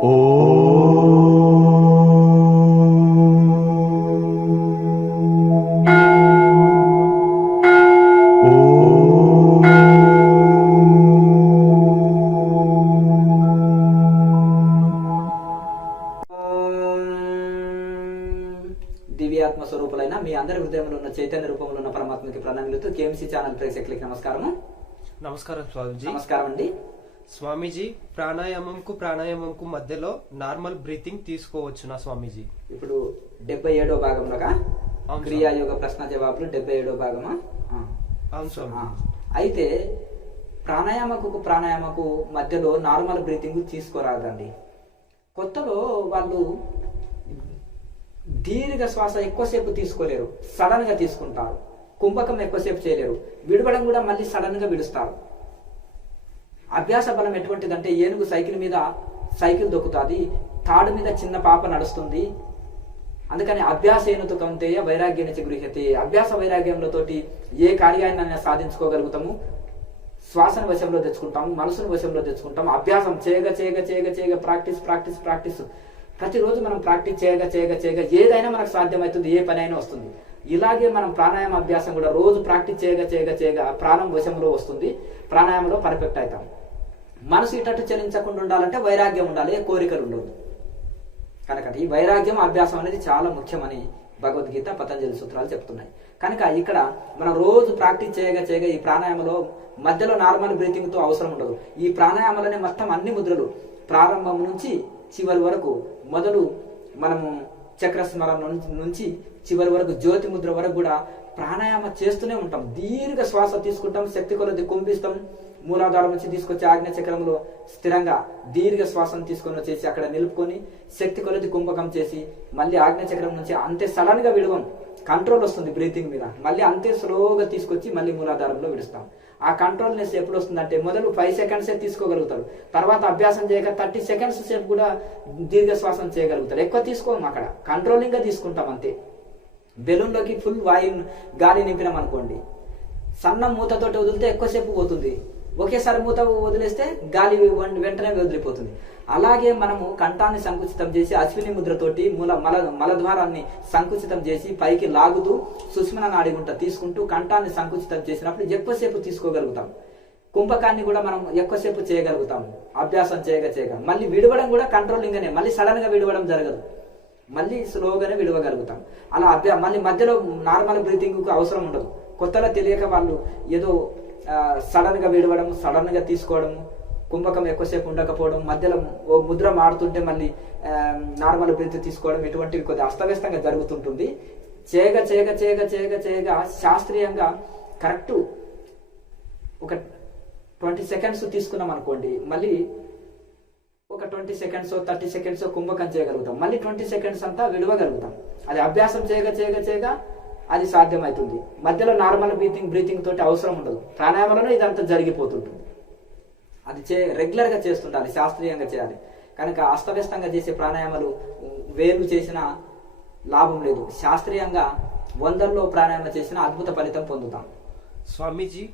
దివ్యాత్మ స్వరూపులైన మీ అందరి హృదయంలో ఉన్న చైతన్య రూపంలో ఉన్న పరమాత్మకి ప్రణాళికలతో కేఎంసీ ఛానల్ ప్రేక్షకులకి నమస్కారము. నమస్కారం స్వామీజీ. నమస్కారం అండి స్వామీజీ ప్రాణాయామంకు ప్రాణాయామంకు మధ్యలో నార్మల్ బ్రీతింగ్ తీసుకోవచ్చు నా స్వామీజీ? ఇప్పుడు డెబ్బై ఏడో భాగంలోగా క్రియాయోగ ప్రశ్న జవాబులు డెబ్బై ఏడో భాగమా. అవును. స్వామి. అయితే ప్రాణాయామకు ప్రాణాయామకు మధ్యలో నార్మల్ బ్రీతింగ్ తీసుకోరాదండి. కొత్తలో వాళ్ళు దీర్ఘ శ్వాస ఎక్కువసేపు తీసుకోలేరు. సడన్గా తీసుకుంటారు. కుంభకం ఎక్కువసేపు చేయలేరు. విడవడం కూడా మళ్ళీ సడన్గా విడుస్తారు. అభ్యాస బలం ఎటువంటిదంటే ఏనుగు సైకిల్ మీద సైకిల్ దొక్కుతుంది తాడు మీద చిన్న పాప నడుస్తుంది. అందుకని అభ్యాసేనుతో కంతేయ వైరాగ్యాన్ని గృహ్యతే. అభ్యాస వైరాగ్యములతోటి ఏ కార్యాన్ని సాధించుకోగలుగుతాము. శ్వాసను వశంలో తెచ్చుకుంటాము మనసును వశంలో తెచ్చుకుంటాము. అభ్యాసం చేయగా చేయగా చేయగా చేయగా ప్రాక్టీస్ ప్రాక్టీస్ ప్రాక్టీస్. ప్రతిరోజు మనం ప్రాక్టీస్ చేయగా చేయగా చేయగా ఏదైనా మనకు సాధ్యమవుతుంది ఏ పని అయినా వస్తుంది. ఇలాగే మనం ప్రాణాయామ అభ్యాసం కూడా రోజు ప్రాక్టీస్ చేయగా చేయగా చేయగా ప్రాణం వశంలో వస్తుంది. ప్రాణాయామంలో పర్ఫెక్ట్ అవుతాం. మనసు ఇటట్టు చలించకుండా ఉండాలంటే వైరాగ్యం ఉండాలి కోరికలు ఉండదు కనుక ఈ వైరాగ్యం అభ్యాసం అనేది చాలా ముఖ్యమని భగవద్గీత పతంజలి సూత్రాలు చెప్తున్నాయి. కనుక ఇక్కడ మనం రోజు ప్రాక్టీస్ చేయగా చేయగా ఈ ప్రాణాయామంలో మధ్యలో నార్మల్ బ్రీతింగ్తో అవసరం ఉండదు. ఈ ప్రాణాయామాలనే మొత్తం అన్ని ముద్రలు. ప్రారంభం నుంచి చివరి వరకు మొదలు మనము చక్రస్మరణ నుంచి చివరి వరకు జ్యోతి ముద్ర వరకు కూడా ప్రాణాయామ చేస్తూనే ఉంటాం. దీర్ఘ శ్వాస తీసుకుంటాం శక్తి కొలది కుంభిస్తాం మూలాధారం నుంచి తీసుకొచ్చి ఆజ్ఞ చక్రంలో స్థిరంగా దీర్ఘ శ్వాసం తీసుకొని వచ్చేసి అక్కడ నిలుపుకొని శక్తి కొలది కుంభకం చేసి మళ్ళీ ఆజ్ఞ చక్రం నుంచి అంతే సడన్గా విడవం. కంట్రోల్ వస్తుంది బ్రీతింగ్ మీద. మళ్ళీ అంతే స్లోగా తీసుకొచ్చి మళ్ళీ మూలాధారంలో విడుస్తాం. ఆ కంట్రోల్నెస్ ఎప్పుడు వస్తుందంటే మొదలు ఫైవ్ సెకండ్సే తీసుకోగలుగుతారు. తర్వాత అభ్యాసం చేయక థర్టీ సెకండ్స్ సేపు కూడా దీర్ఘ శ్వాసం చేయగలుగుతారు. ఎక్కువ తీసుకోము అక్కడ. కంట్రోలింగ్గా తీసుకుంటాం అంతే. బెలూన్లోకి ఫుల్ వాయు గాలి నింపినాం అనుకోండి. సన్న మూతతోటి వదిలితే ఎక్కువసేపు పోతుంది. ఒకేసారి మూత వదిలేస్తే గాలి వెంటనే వదిలిపోతుంది. అలాగే మనము కంఠాన్ని సంకుచితం చేసి అశ్విని ముద్రతోటి మూల మల మలద్వారాన్ని సంకుచితం చేసి పైకి లాగుతూ సుష్మన నాడిగుంట తీసుకుంటూ కంఠాన్ని సంకుచితం చేసినప్పుడు ఎక్కువసేపు తీసుకోగలుగుతాం. కుంభకాన్ని కూడా మనం ఎక్కువసేపు చేయగలుగుతాం. అభ్యాసం చేయగా చేయగా. మళ్ళీ విడవడం కూడా కంట్రోలింగ్ అనే మళ్ళీ సడన్గా విడవడం జరగదు. మళ్ళీ స్లోగానే విడవగలుగుతాం. అలా అభ్య మళ్ళీ మధ్యలో నార్మల్ బ్రీతింగ్కు అవసరం ఉండదు. కొత్తలో తెలియక వాళ్ళు ఏదో సడన్గా విడవడం సడన్గా తీసుకోవడం కుంభకం ఎక్కువసేపు ఉండకపోవడం మధ్యలో ఓ ముద్ర మారుతుంటే మళ్ళీ నార్మల్ బ్రీత్ తీసుకోవడం ఇటువంటివి కొద్దిగా అస్తవ్యస్తంగా జరుగుతుంటుంది. చేయగా చేయగా చేయగా చేయగా చేయగా శాస్త్రీయంగా కరెక్ట్ ఒక ట్వంటీ సెకండ్స్ తీసుకున్నాం అనుకోండి మళ్ళీ ఒక ట్వంటీ సెకండ్స్ థర్టీ సెకండ్స్ కుంభకం చేయగలుగుతాం. మళ్ళీ ట్వంటీ సెకండ్స్ అంతా విడవగలుగుతాం. అది అభ్యాసం చేయగా చేయగా చేయగా అది సాధ్యమవుతుంది మధ్యలో నార్మల్ బ్రీతింగ్ బ్రీతింగ్ తోటి అవసరం ఉండదు. ప్రాణాయామంలోనే ఇదంతా జరిగిపోతుంటుంది. అది చే రెగ్యులర్గా చేస్తుండాలి శాస్త్రీయంగా చేయాలి. కనుక అస్తవ్యస్తంగా చేసే ప్రాణాయామాలు వేలు చేసిన లాభం లేదు. శాస్త్రీయంగా వందల్లో ప్రాణాయామం చేసిన అద్భుత ఫలితం పొందుతాం. స్వామీజీ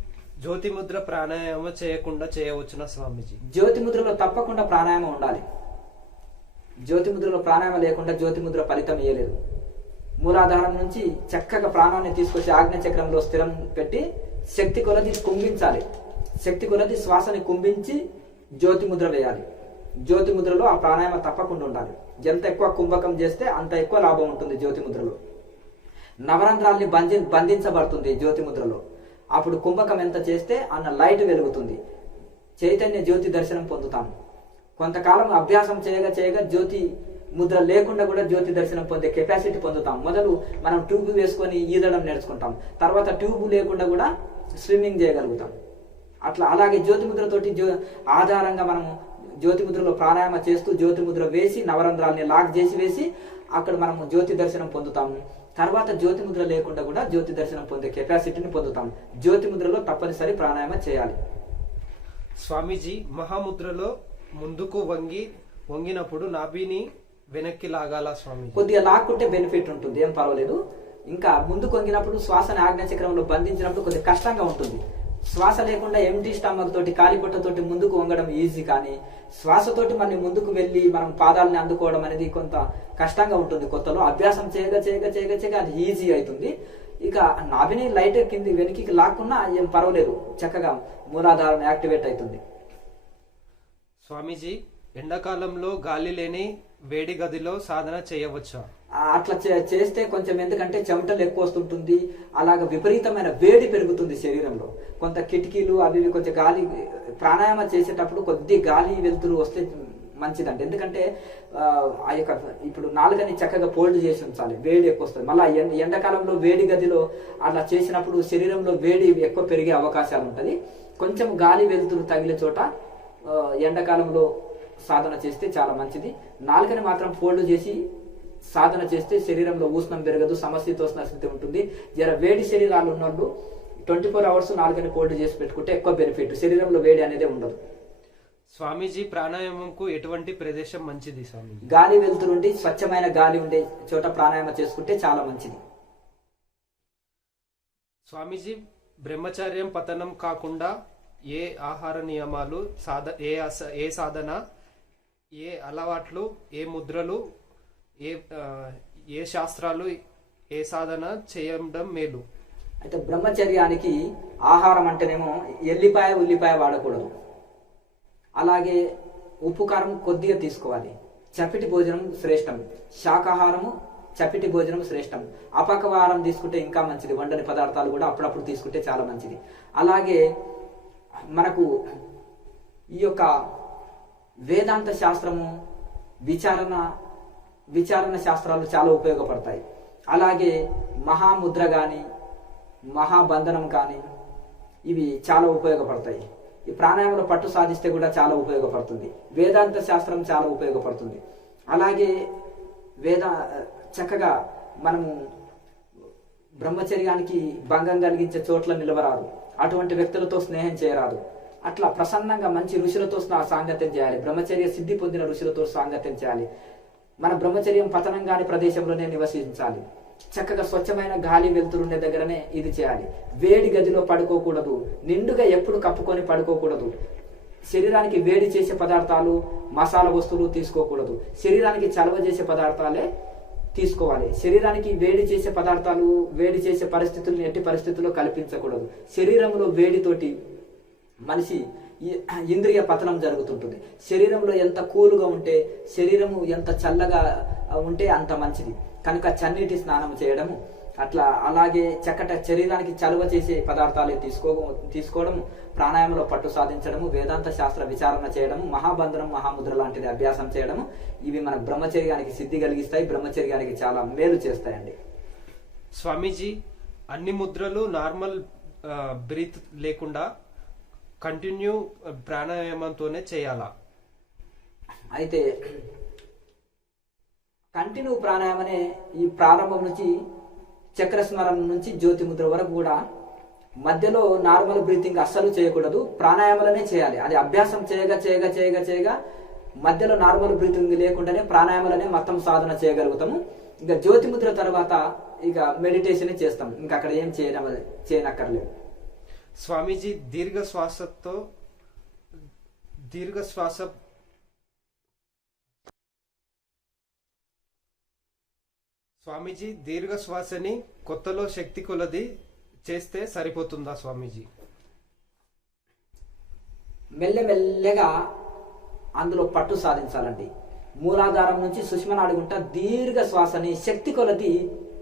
జ్యోతిముద్ర ప్రాణాయామం చేయకుండా చేయవచ్చున స్వామీజీ? జ్యోతి ముద్రలో తప్పకుండా ప్రాణాయామం ఉండాలి. జ్యోతిముద్రలో ప్రాణాయామం లేకుండా జ్యోతిముద్ర ఫలితం ఇయ్యలేదు. మూలాధారం నుంచి చక్కగా ప్రాణాన్ని తీసుకొచ్చి ఆజ్ఞ చక్రంలో స్థిరం పెట్టి శక్తి కొలది కుంభించాలి. శక్తి కొలది శ్వాసని కుంభించి జ్యోతి ముద్ర వేయాలి. జ్యోతిముద్రలో ఆ ప్రాణాయామం తప్పకుండా ఉండాలి. ఎంత ఎక్కువ కుంభకం చేస్తే అంత ఎక్కువ లాభం ఉంటుంది జ్యోతి ముద్రలో నవరంధ్రాల్ని బంధి బంధించబడుతుంది జ్యోతి ముద్రలో అప్పుడు కుంభకం ఎంత చేస్తే అన్న లైట్ వెలుగుతుంది. చైతన్య జ్యోతి దర్శనం పొందుతాం. కొంతకాలం అభ్యాసం చేయగా చేయగా జ్యోతి ముద్ర లేకుండా కూడా జ్యోతి దర్శనం పొందే కెపాసిటీ పొందుతాం. మొదలు మనం ట్యూబ్ వేసుకొని ఈదడం నేర్చుకుంటాం. తర్వాత ట్యూబ్ లేకుండా కూడా స్విమ్మింగ్ చేయగలుగుతాం. అట్లా అలాగే జ్యోతి ముద్రతోటి జ్యో ఆధారంగా మనము జ్యోతి ముద్రలో ప్రాణాయామ చేస్తూ జ్యోతి ముద్ర వేసి నవరంధ్రాల్ని లాక్ చేసి వేసి అక్కడ మనము జ్యోతి దర్శనం పొందుతాము తర్వాత జ్యోతి ముద్ర లేకుండా కూడా జ్యోతి దర్శనం పొందే కెపాసిటీని పొందుతాం. జ్యోతి ముద్రలో తప్పనిసరి ప్రాణాయామ చేయాలి. స్వామీజీ మహాముద్రలో ముందుకు వంగి వంగినప్పుడు నాభిని వెనక్కి లాగాల స్వామీజీ? కొద్దిగా లాక్కుంటే బెనిఫిట్ ఉంటుంది ఏం పర్వాలేదు. ఇంకా ముందు కొంగినప్పుడు శ్వాసని ఆజ్ఞ చక్రంలో బంధించినప్పుడు కొద్దిగా కష్టంగా ఉంటుంది. శ్వాస లేకుండా ఎంటీ స్టమక్ తోటి కాలిపొట్టతోటి ముందుకు వంగడం ఈజీ కానీ శ్వాసతోటి మనం ముందుకు వెళ్ళి మనం పాదాలని అందుకోవడం అనేది కొంత కష్టంగా ఉంటుంది. కొత్తలో అభ్యాసం చేయగా చేయగా చేయగా చేయగా అది ఈజీ అవుతుంది. ఇక నాభిని లైట్ కింది వెనక్కి లాక్కున్నా ఏం పర్వాలేదు. చక్కగా మూలాధారం యాక్టివేట్ అవుతుంది. స్వామీజీ ఎండాకాలంలో గాలి లేని వేడి గదిలో సాధన చేయవచ్చా? అట్లా చే- చేస్తే కొంచెం ఎందుకంటే చెమటలు ఎక్కువ వస్తుంటుంది. అలాగ విపరీతమైన వేడి పెరుగుతుంది శరీరంలో. కొంత కిటికీలు అవి ఇవి కొంచెం గాలి ప్రాణాయామం చేసేటప్పుడు కొద్ది గాలి వెలుతురు వస్తే మంచిదండి. ఎందుకంటే ఆ, యొక్క ఇప్పుడు నాలుగని చక్కగా ఫోల్డ్ చేసి ఉంచాలి. వేడి ఎక్కువ వస్తుంది మళ్ళీ ఎండ ఎండాకాలంలో వేడి గదిలో అలా చేసినప్పుడు శరీరంలో వేడి ఎక్కువ పెరిగే అవకాశాలు ఉంటుంది. కొంచెం గాలి వెలుతురు తగిలే చోట ఎండాకాలంలో సాధన చేస్తే చాలా మంచిది. నాలుకని మాత్రం ఫోల్డ్ చేసి సాధన చేస్తే శరీరంలో ఉష్ణం పెరగదు సమశీతోష్ణ స్థితి ఉంటుంది. జర వేడి శరీరాలు ఉన్నోళ్ళు ట్వంటీ ఫోర్ అవర్స్ నాలుగని ఫోల్డ్ చేసి పెట్టుకుంటే ఎక్కువ బెనిఫిట్. శరీరంలో వేడి అనేది ఉండదు. స్వామీజీ ప్రాణాయామంకు ఎటువంటి ప్రదేశం మంచిది స్వామీజీ? గాలి వెలుతురుండి స్వచ్ఛమైన గాలి ఉండే చోట ప్రాణాయామ చేసుకుంటే చాలా మంచిది. స్వామీజీ బ్రహ్మచర్యం పతనం కాకుండా ఏ ఆహార నియమాలు సాధ ఏ అస- ఏ సాధన ఏ అలవాట్లు ఏ ముద్రలు ఏ ఆ, ఏ శాస్త్రాలు ఏ సాధన చేయడం మేలు? అయితే బ్రహ్మచర్యానికి ఆహారం అంటేనేమో ఎల్లిపాయ ఉల్లిపాయ వాడకూడదు. అలాగే ఉప్పు కారం కొద్దిగా తీసుకోవాలి. చప్పిటి భోజనం శ్రేష్టం. శాకాహారము చప్పిటి భోజనం శ్రేష్టం. అపకవారం తీసుకుంటే ఇంకా మంచిది. వండని పదార్థాలు కూడా అప్పుడప్పుడు తీసుకుంటే చాలా మంచిది. అలాగే మనకు ఈ యొక్క వేదాంత శాస్త్రము విచారణ విచారణ శాస్త్రాలు చాలా ఉపయోగపడతాయి. అలాగే మహాముద్ర కానీ మహాబంధనం కానీ ఇవి చాలా ఉపయోగపడతాయి. ఈ ప్రాణాయామంలో పట్టు సాధిస్తే కూడా చాలా ఉపయోగపడుతుంది. వేదాంత శాస్త్రం చాలా ఉపయోగపడుతుంది. అలాగే వేద చక్కగా మనము బ్రహ్మచర్యానికి భంగం కలిగించే చోట్ల నిలవరాదు అటువంటి వ్యక్తులతో స్నేహం చేయరాదు. అట్లా ప్రసన్నంగా మంచి ఋషులతో సాంగత్యం చేయాలి. బ్రహ్మచర్య సిద్ధి పొందిన ఋషులతో సాంగత్యం చేయాలి. మన బ్రహ్మచర్యం పతనం కాని ప్రదేశంలోనే నివసించాలి. చక్కగా స్వచ్ఛమైన గాలి వెలుతురుండే దగ్గరనే ఇది చేయాలి. వేడి గదిలో పడుకోకూడదు. నిండుగా ఎప్పుడు కప్పుకొని పడుకోకూడదు. శరీరానికి వేడి చేసే పదార్థాలు మసాలా వస్తువులు తీసుకోకూడదు. శరీరానికి చలవ చేసే పదార్థాలే తీసుకోవాలి. శరీరానికి వేడి చేసే పదార్థాలు వేడి చేసే పరిస్థితులను ఎట్టి పరిస్థితుల్లో కల్పించకూడదు. శరీరంలో వేడితోటి మనిషి ఇంద్రియ పతనం జరుగుతుంటుంది. శరీరంలో ఎంత కూలుగా ఉంటే శరీరము ఎంత చల్లగా ఉంటే అంత మంచిది. కనుక చన్నీటి స్నానం చేయడము అట్లా అలాగే చక్కట శరీరానికి చలువ చేసే పదార్థాలే తీసుకో తీసుకోవడము ప్రాణాయామంలో పట్టు సాధించడము వేదాంత శాస్త్ర విచారణ చేయడము మహాబంధనం మహాముద్ర లాంటిది అభ్యాసం చేయడము ఇవి మన బ్రహ్మచర్యానికి సిద్ధి కలిగిస్తాయి బ్రహ్మచర్యానికి చాలా మేలు చేస్తాయండి. స్వామీజీ అన్ని ముద్రలు నార్మల్ బ్రీత్ లేకుండా కంటిన్యూ ప్రాణాయామంతోనే చేయాలా? అయితే కంటిన్యూ ప్రాణాయామనే ఈ ప్రారంభం నుంచి చక్రస్మరణ నుంచి జ్యోతి ముద్ర వరకు కూడా మధ్యలో నార్మల్ బ్రీతింగ్ అస్సలు చేయకూడదు. ప్రాణాయామాలనే చేయాలి. అది అభ్యాసం చేయగా చేయగా చేయగా చేయగా మధ్యలో నార్మల్ బ్రీతింగ్ లేకుండానే ప్రాణాయామాలనే మొత్తం సాధన చేయగలుగుతాము. ఇంకా జ్యోతి ముద్ర తర్వాత ఇక మెడిటేషన్ చేస్తాం. ఇంకా అక్కడ ఏం చేయడం చేయనక్కర్లేదు. స్వామీజీ దీర్ఘ శ్వాసతో దీర్ఘ శ్వాస స్వామీజీ దీర్ఘ శ్వాసని కొత్తలో శక్తి కొలది చేస్తే సరిపోతుందా స్వామీజీ? మెల్లమెల్లగా అందులో పట్టు సాధించాలండి. మూలాధారం నుంచి సుష్మనాడుగుంటా దీర్ఘ శ్వాసని శక్తి కొలది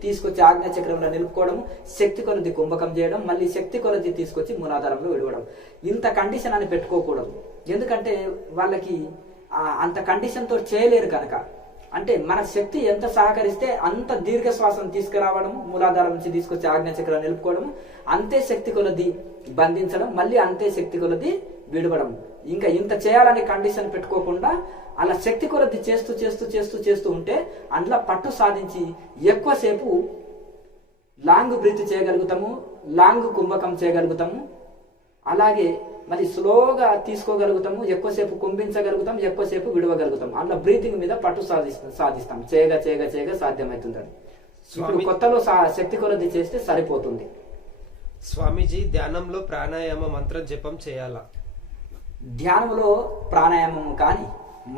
తీసుకొచ్చి ఆజ్ఞా చక్రంలో నిలుపుకోవడం శక్తి కొలది కుంభకం చేయడం మళ్ళీ శక్తి కొలది తీసుకొచ్చి మూలాధారంలో విడవడం. ఇంత కండిషన్ అని పెట్టుకోకూడదు. ఎందుకంటే వాళ్ళకి అంత కండిషన్తో చేయలేరు కనుక. అంటే మన శక్తి ఎంత సహకరిస్తే అంత దీర్ఘ శ్వాసం తీసుకురావడం మూలాధారం నుంచి తీసుకొచ్చి ఆజ్ఞచక్రం నిలుపుకోవడము అంతే శక్తి కొలది బంధించడం మళ్ళీ అంతే శక్తి కొలది విడవడం. ఇంకా ఇంత చేయాలనే కండిషన్ పెట్టుకోకుండా అలా శక్తి కొలది చేస్తూ చేస్తూ చేస్తూ చేస్తూ ఉంటే అందులో పట్టు సాధించి ఎక్కువసేపు లాంగ్ బ్రీత్ చేయగలుగుతాము లాంగ్ కుంభకం చేయగలుగుతాము. అలాగే మరి స్లోగా తీసుకోగలుగుతాము ఎక్కువసేపు కుంభించగలుగుతాం ఎక్కువసేపు విడవగలుగుతాం అట్లా బ్రీతింగ్ మీద పట్టు సాధిస్తాం సాధిస్తాం. చేయగా చేయగా చేయగా సాధ్యమవుతుంది అది ఇప్పుడు కొత్తలో శక్తి కొలది చేస్తే సరిపోతుంది. స్వామీజీ ధ్యానంలో ప్రాణాయామ మంత్రం జపం చేయాలా? ధ్యానంలో ప్రాణాయామము కానీ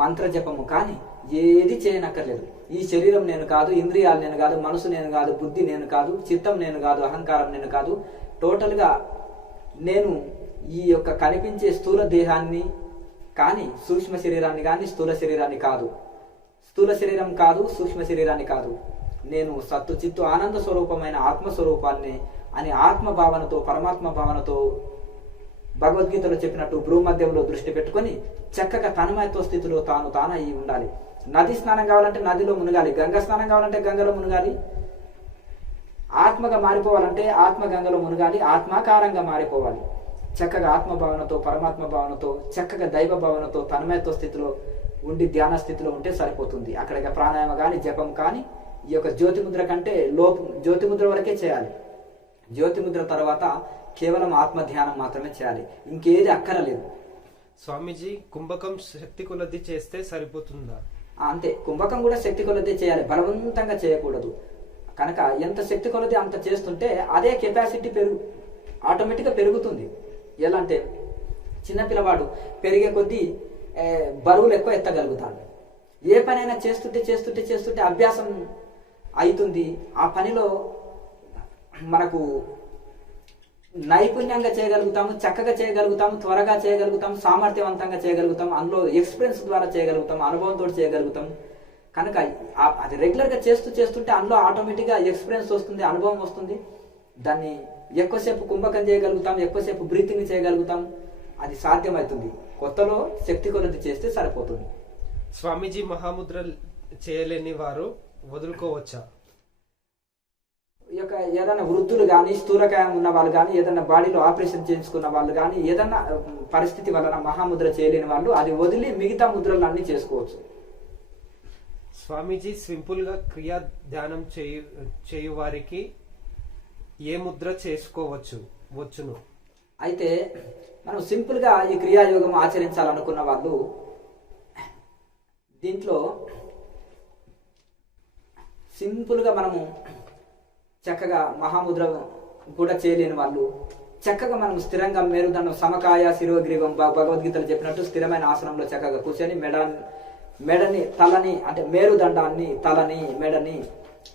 మంత్ర జపము కానీ ఏది చేయనక్కర్లేదు. ఈ శరీరం నేను కాదు ఇంద్రియాలు నేను కాదు మనసు నేను కాదు బుద్ధి నేను కాదు చిత్తం నేను కాదు అహంకారం నేను కాదు. టోటల్గా నేను ఈ యొక్క కనిపించే స్థూల దేహాన్ని కానీ సూక్ష్మ శరీరాన్ని కానీ స్థూల శరీరాన్ని కాదు. స్థూల శరీరం కాదు సూక్ష్మ శరీరాన్ని కాదు. నేను సత్తు చిత్తు ఆనంద స్వరూపమైన ఆత్మ స్వరూపాన్ని అని ఆత్మ భావనతో పరమాత్మ భావనతో భగవద్గీతలో చెప్పినట్టు భూమధ్యంలో దృష్టి పెట్టుకొని చక్కగా తన్మయత్వ స్థితిలో తాను తాను అయి ఉండాలి. నది స్నానం కావాలంటే నదిలో మునగాలి. గంగ స్నానం కావాలంటే గంగలో మునగాలి. ఆత్మగా మారిపోవాలంటే ఆత్మ గంగలో మునగాలి. ఆత్మాకారంగా మారిపోవాలి. చక్కగా ఆత్మ భావనతో పరమాత్మ భావనతో చక్కగా దైవ భావనతో తన్మయత్వ స్థితిలో ఉండి ధ్యాన స్థితిలో ఉంటే సరిపోతుంది. అక్కడ ప్రాణాయామ కానీ జపం కానీ ఈ యొక్క జ్యోతిముద్ర కంటే లోపు జ్యోతిముద్ర వరకే చేయాలి. జ్యోతిముద్ర తర్వాత కేవలం ఆత్మ ధ్యానం మాత్రమే చేయాలి. ఇంకేది అక్కరలేదు. స్వామీజీ కుంభకం శక్తి కొలది చేస్తే సరిపోతుందా? అంతే. కుంభకం కూడా శక్తి కొలది చేయాలి. బలవంతంగా చేయకూడదు. కనుక ఎంత శక్తి కొలది అంత చేస్తుంటే అదే కెపాసిటీ పెరుగు. ఆటోమేటిక్గా పెరుగుతుంది. ఎలా అంటే చిన్నపిల్లవాడు పెరిగే కొద్దీ బరువులు ఎక్కువ ఎత్తగలుగుతాడు. ఏ పనైనా చేస్తుంటే చేస్తుంటే చేస్తుంటే అభ్యాసం అవుతుంది ఆ పనిలో మనకు నైపుణ్యంగా చేయగలుగుతాము చక్కగా చేయగలుగుతాము త్వరగా చేయగలుగుతాము సామర్థ్యవంతంగా చేయగలుగుతాము అందులో ఎక్స్పీరియన్స్ ద్వారా చేయగలుగుతాము అనుభవంతో చేయగలుగుతాం కనుక అది రెగ్యులర్గా చేస్తూ చేస్తుంటే అందులో ఆటోమేటిక్గా ఎక్స్పీరియన్స్ వస్తుంది అనుభవం వస్తుంది. దాన్ని ఎక్కువసేపు కుంభకం చేయగలుగుతాం ఎక్కువసేపు బ్రీతింగ్ చేయగలుగుతాం. అది సాధ్యమవుతుంది కొత్తలో శక్తి కొలది చేస్తే సరిపోతుంది. స్వామీజీ మహాముద్ర చేయలేని వారు వదులుకోవచ్చా? యొక్క ఏదైనా వృద్ధులు కానీ స్థూలకాయం ఉన్న వాళ్ళు కానీ ఏదైనా బాడీలో ఆపరేషన్ చేయించుకున్న వాళ్ళు కానీ ఏదైనా పరిస్థితి వలన మహాముద్ర చేయలేని వాళ్ళు అది వదిలి మిగతా ముద్రలు అన్ని చేసుకోవచ్చు. స్వామీజీ సింపుల్గా క్రియా ధ్యానం చేయు చేయు వారికి ఏ ముద్ర చేసుకోవచ్చు? వచ్చును. అయితే మనం సింపుల్గా ఈ క్రియాయోగం ఆచరించాలనుకున్న వాళ్ళు దీంట్లో సింపుల్గా మనము చక్కగా మహాముద్ర కూడా చేయలేని వాళ్ళు చక్కగా మనం స్థిరంగా మేరుదండం సమకాయ శిరోగ్రీవం భ- చెప్పినట్టు స్థిరమైన ఆసనంలో చక్కగా కూర్చొని మెడ మెడని తలని అంటే మేరుదండాన్ని తలని మెడని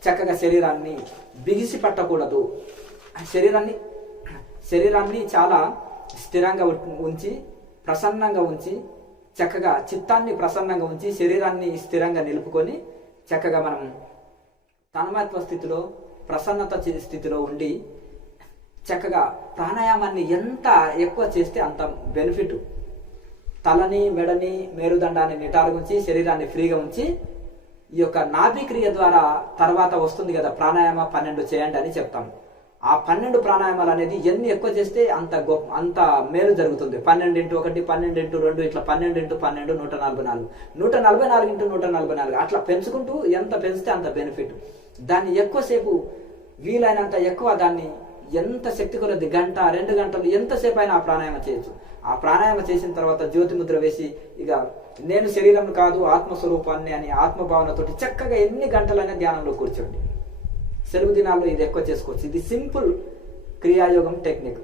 చక్కగా శరీరాన్ని బిగిసి పట్టకూడదు. శరీరాన్ని శరీరాన్ని చాలా స్థిరంగా ఉంచి ప్రసన్నంగా ఉంచి చక్కగా చిత్తాన్ని ప్రసన్నంగా ఉంచి శరీరాన్ని స్థిరంగా నిలుపుకొని చక్కగా మనం తన్మయత్వ స్థితిలో ప్రసన్నత స్థితిలో ఉండి చక్కగా ప్రాణాయామాన్ని ఎంత ఎక్కువ చేస్తే అంత బెనిఫిట్. తలని మెడని మేరుదండాన్ని నిటారుగుంచి శరీరాన్ని ఫ్రీగా ఉంచి ఈ యొక్క నాభి క్రియ ద్వారా తర్వాత వస్తుంది కదా ప్రాణాయామ పన్నెండు చేయండి అని చెప్తాం. ఆ పన్నెండు ప్రాణాయామాలు అనేది ఎన్ని ఎక్కువ చేస్తే అంత గొప్ప అంత మేలు జరుగుతుంది. పన్నెండు ఇంటూ ఒకటి పన్నెండు ఇంటూ రెండు ఇట్లా పన్నెండు ఇంటూ పన్నెండు నూట నలభై నాలుగు. నూట నలభై నాలుగు ఇంటూ నూట నలభై నాలుగు. అట్లా పెంచుకుంటూ ఎంత పెంచితే అంత బెనిఫిట్. దాన్ని ఎక్కువసేపు వీలైనంత ఎక్కువ దాన్ని ఎంత శక్తి కొలది? గంట రెండు గంటలు ఎంతసేపు అయినా ఆ ప్రాణాయామ చేయొచ్చు. ఆ ప్రాణాయామ చేసిన తర్వాత జ్యోతి ముద్ర వేసి ఇక నేను శరీరం కాదు ఆత్మస్వరూపాన్ని అని ఆత్మభావనతోటి చక్కగా ఎన్ని గంటలైనా ధ్యానంలో కూర్చోండి. సెలవు దినాల్లో ఇది ఎక్కువ చేసుకోవచ్చు. ఇది సింపుల్ క్రియాయోగం టెక్నిక్.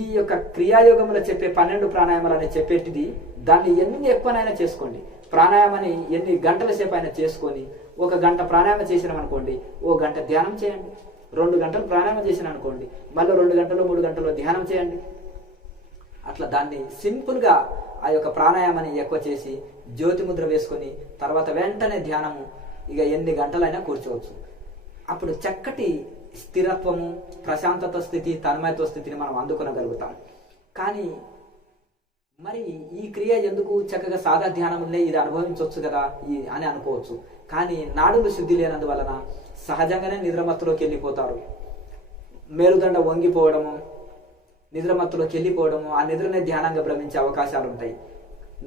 ఈ యొక్క క్రియాయోగంలో చెప్పే పన్నెండు ప్రాణాయామాలు అని చెప్పేటిది దాన్ని ఎన్ని ఎక్కువనైనా చేసుకోండి. ప్రాణాయామాన్ని ఎన్ని గంటల సేపు అయినా చేసుకొని ఒక గంట ప్రాణాయామం చేసినాం అనుకోండి ఓ గంట ధ్యానం చేయండి. రెండు గంటలు ప్రాణాయామం చేసిన అనుకోండి మళ్ళీ రెండు గంటలు మూడు గంటలు ధ్యానం చేయండి. అట్లా దాన్ని సింపుల్గా ఆ యొక్క ప్రాణాయామాన్ని ఎక్కువ చేసి జ్యోతి ముద్ర వేసుకొని తర్వాత వెంటనే ధ్యానము ఇక ఎన్ని గంటలైనా కూర్చోవచ్చు. అప్పుడు చక్కటి స్థిరత్వము ప్రశాంతత స్థితి తన్మయత్వ స్థితిని మనం అందుకునగలుగుతాం. కానీ మరి ఈ క్రియ ఎందుకు చక్కగా సాదా ధ్యానములే ఇది అనుభవించవచ్చు కదా ఈ అని అనుకోవచ్చు. కానీ నాడులు శుద్ధి లేనందువలన సహజంగానే నిద్రమత్తులోకి వెళ్ళిపోతారు. మేరుదండ వంగిపోవడము నిద్రమత్తులోకి వెళ్ళిపోవడము ఆ నిద్రనే ధ్యానంగా భ్రమించే అవకాశాలు ఉంటాయి.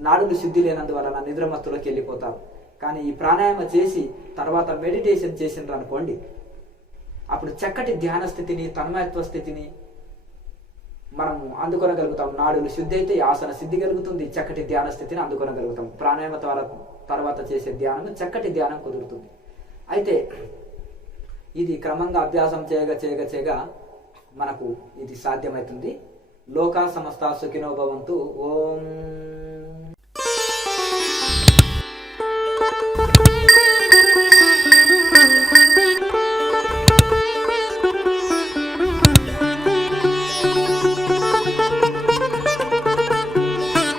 నాడులు శుద్ధి లేనందువలన నిద్రమత్తులోకి వెళ్ళిపోతారు. కానీ ఈ ప్రాణాయామ చేసి తర్వాత మెడిటేషన్ చేసిండ్రు అనుకోండి అప్పుడు చక్కటి ధ్యాన స్థితిని తన్మయత్వ స్థితిని మనము అందుకొనగలుగుతాం నాడులు శుద్ధి అయితే ఆసన సిద్ధి కలుగుతుంది చక్కటి ధ్యాన స్థితిని అందుకొనగలుగుతాం ప్రాణాయామ ద్వారా తర్వాత చేసే ధ్యానం చక్కటి ధ్యానం కుదురుతుంది. అయితే ఇది క్రమంగా అభ్యాసం చేయగా చేయగా చేయగా మనకు ఇది సాధ్యమవుతుంది. లోకా సమస్త సుఖినో భవంతు. ఓం